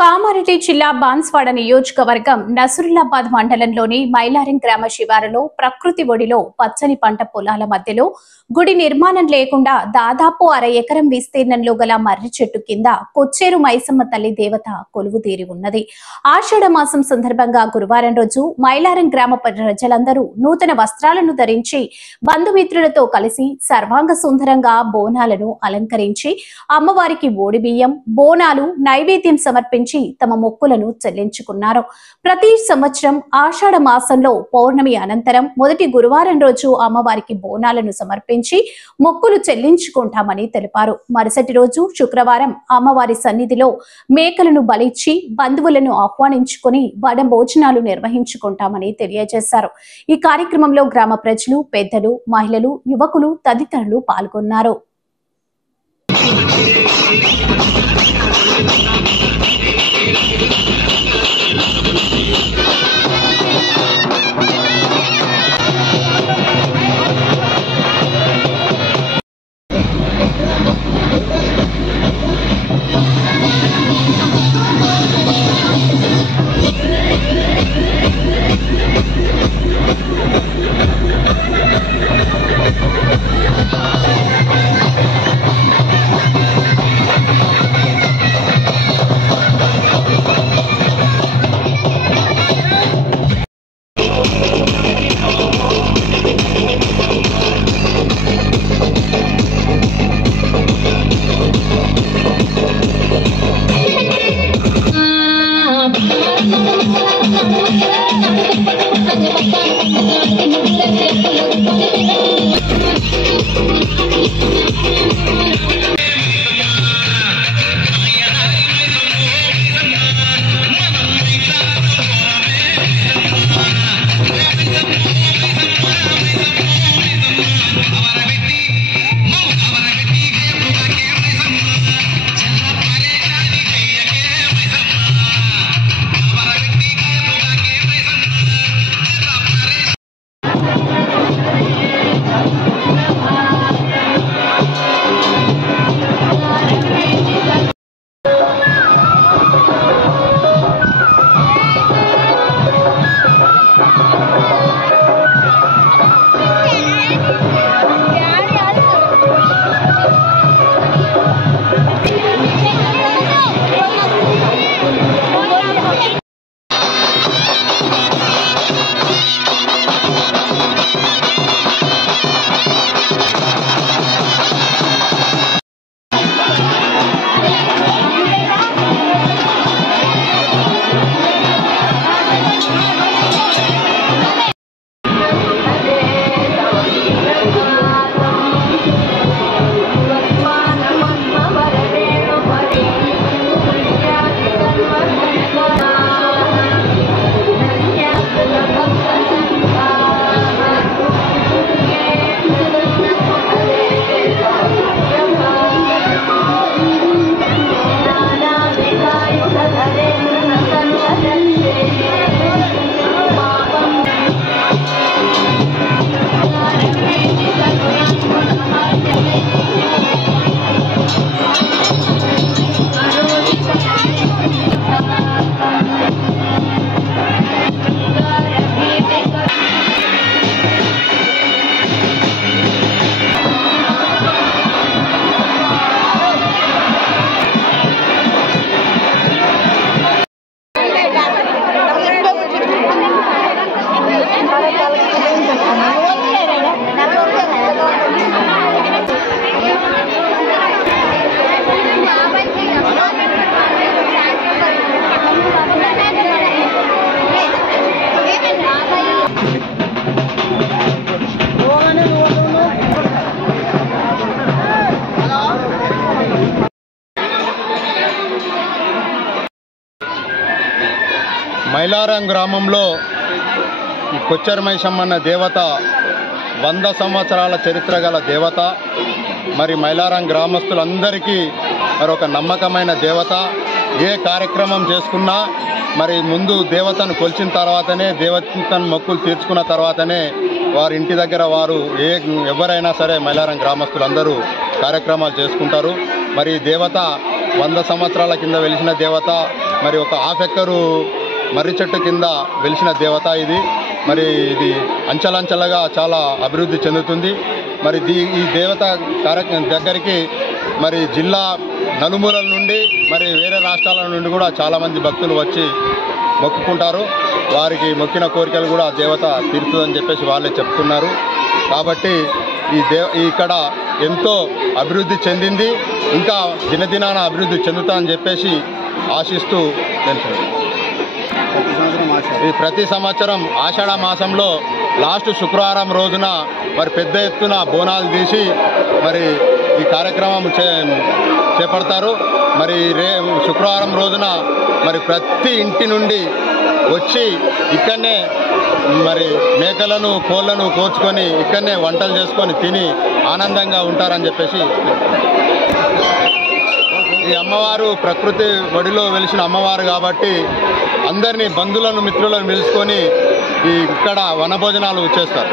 కామారెడ్డి జిల్లా బాన్స్వాడ నియోజకవర్గం నసురులాబాద్ మండలంలోని మైలారం గ్రామ శివారులో ప్రకృతి ఒడిలో పచ్చని పంట పొలాల మధ్యలో గుడి నిర్మాణం లేకుండా దాదాపు 1/2 ఎకరం విస్తీర్ణంలో గల మర్రి చెట్టు కింద కొచ్చేరు మైసమ్మ తల్లి దేవత కొలువు తీరి ఉన్నది. ఆషాఢ మాసం సందర్భంగా గురువారం రోజు మైలారం గ్రామ ప్రజలందరూ నూతన వస్త్రాలను ధరించి బంధుమిత్రులతో కలిసి సర్వాంగ సుందరంగా బోనాలను అలంకరించి అమ్మవారికి ఓడి బియ్యం బోనాలు నైవేద్యం సమర్పించి తమ మొక్కులను చెల్లించుకున్నారు. ప్రతి సంవత్సరం ఆషాఢ మాసంలో పౌర్ణమి అనంతరం మొదటి గురువారం రోజు అమ్మవారికి బోనాలను సమర్పించి మొక్కులు చెల్లించుకుంటామని తెలిపారు. మరుసటి రోజు శుక్రవారం అమ్మవారి సన్నిధిలో మేకలను బలిచ్చి బంధువులను ఆహ్వానించుకుని వన భోజనాలు నిర్వహించుకుంటామని తెలియజేశారు. ఈ కార్యక్రమంలో గ్రామ ప్రజలు, పెద్దలు, మహిళలు, యువకులు తదితరులు పాల్గొన్నారు. మైలారం గ్రామంలో ఈ కొచ్చేరు మైసమ్మ దేవత 100 సంవత్సరాల చరిత్ర గల దేవత. మరి మైలారం గ్రామస్తులందరికీ మరి ఒక నమ్మకమైన దేవత. ఏ కార్యక్రమం చేసుకున్నా మరి ముందు దేవతను కొలిచిన తర్వాతనే, దేవతను మొక్కులు తీర్చుకున్న తర్వాతనే వారి ఇంటి దగ్గర వారు ఎవరైనా సరే మైలారం గ్రామస్తులందరూ కార్యక్రమాలు చేసుకుంటారు. మరి దేవత 100 సంవత్సరాల కింద వెలిసిన దేవత మరి ఒక హాఫ్ ఎక్కరు మర్రి చెట్టు కింద వెలిసిన దేవత ఇది. మరి ఇది అంచెలంచెలుగా చాలా అభివృద్ధి చెందుతుంది. మరి ఈ దేవత దగ్గరికి మరి జిల్లా నలుమూలల నుండి మరి వేరే రాష్ట్రాల నుండి కూడా చాలామంది భక్తులు వచ్చి మొక్కుకుంటారు. వారికి మొక్కిన కోరికలు కూడా దేవత తీరుతుందని చెప్పేసి వాళ్ళే చెప్తున్నారు. కాబట్టి ఇక్కడ ఎంతో అభివృద్ధి చెందింది, ఇంకా దినదినాన అభివృద్ధి చెందుతామని చెప్పేసి ఆశిస్తూ తెలుసు. ప్రతి సంవత్సరం ఆషాఢ మాసంలో లాస్ట్ శుక్రవారం రోజున మరి పెద్ద ఎత్తున బోనాలు తీసి మరి ఈ కార్యక్రమం చేపడతారు. మరి శుక్రవారం రోజున మరి ప్రతి ఇంటి నుండి వచ్చి ఇక్కడనే మరి మేకలను కోళ్లను కోర్చుకొని ఇక్కడనే వంటలు చేసుకొని తిని ఆనందంగా ఉంటారని చెప్పేసి. ఈ అమ్మవారు ప్రకృతి ఒడిలో వెలిసిన అమ్మవారు కాబట్టి అందరినీ బంధువులను మిత్రులను పిలుచుకొని ఇక్కడ వనభోజనాలు చేస్తారు.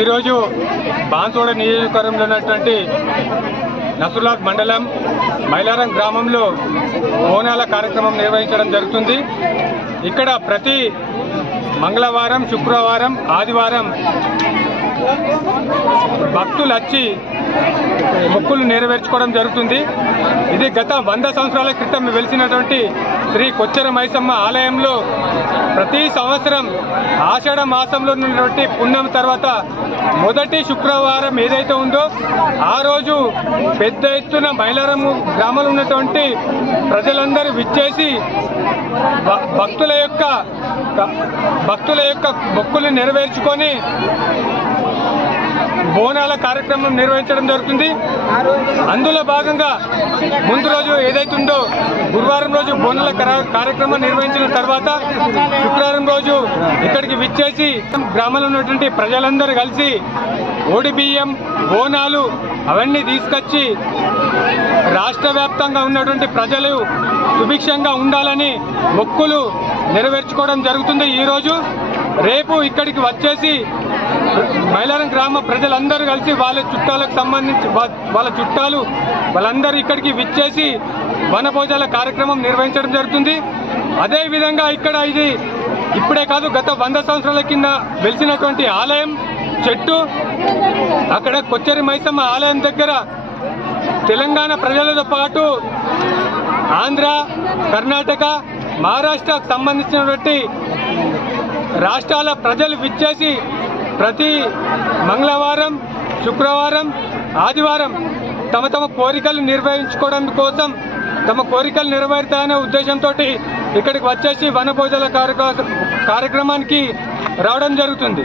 ఈరోజు బాన్సువాడ నియోజకవర్గంలో ఉన్నటువంటి నసురులాబాద్ మండలం మైలారం గ్రామంలో బోనాల కార్యక్రమం నిర్వహించడం జరుగుతుంది. ఇక్కడ ప్రతి మంగళవారం, శుక్రవారం, ఆదివారం భక్తులు వచ్చి మొక్కులు నెరవేర్చుకోవడం జరుగుతుంది. ఇది గత 100 సంవత్సరాల క్రితం వెలిసినటువంటి శ్రీ కొచ్చెర మైసమ్మ ఆలయంలో ప్రతి సంవత్సరం ఆషాఢ మాసంలో ఉన్నటువంటి పుణ్యం తర్వాత మొదటి శుక్రవారం ఏదైతే ఉందో ఆ రోజు పెద్ద ఎత్తున మైలారం గ్రామంలో ఉన్నటువంటి ప్రజలందరూ విచ్చేసి భక్తుల యొక్క మొక్కులు నెరవేర్చుకొని బోనాల కార్యక్రమం నిర్వహించడం జరుగుతుంది. అందులో భాగంగా ముందు రోజు ఏదైతుందో గురువారం రోజు బోనాల కార్యక్రమం నిర్వహించిన తర్వాత శుక్రవారం రోజు ఇక్కడికి విచ్చేసి గ్రామంలో ఉన్నటువంటి ప్రజలందరూ కలిసి ఓడి బియ్యం, బోనాలు అవన్నీ తీసుకొచ్చి రాష్ట్ర వ్యాప్తంగా ఉన్నటువంటి ప్రజలు సుభిక్షంగా ఉండాలని మొక్కులు నెరవేర్చుకోవడం జరుగుతుంది. ఈరోజు రేపు ఇక్కడికి వచ్చేసి మైలారం గ్రామ ప్రజలందరూ కలిసి వాళ్ళ చుట్టాలకు సంబంధించి వాళ్ళ చుట్టాలు వాళ్ళందరూ ఇక్కడికి విచ్చేసి వనభోజనాల కార్యక్రమం నిర్వహించడం జరుగుతుంది. అదేవిధంగా ఇక్కడ ఇది ఇప్పుడే కాదు, గత 100 సంవత్సరాల కింద వెలిసినటువంటి ఆలయం చెట్టు. అక్కడ కొచ్చెర మైసమ్మ ఆలయం దగ్గర తెలంగాణ ప్రజలతో పాటు ఆంధ్ర, కర్ణాటక, మహారాష్ట్రకు సంబంధించినటువంటి రాష్ట్రాల ప్రజలు విచ్చేసి ప్రతి మంగళవారం, శుక్రవారం, ఆదివారం తమ కోరికలు నిర్వహించుకోవడం కోసం తమ కోరికలు నెరవేరుతాయనే ఉద్దేశంతో ఇక్కడికి వచ్చేసి వనభోజనాల కార్యక్రమానికి రావడం జరుగుతుంది.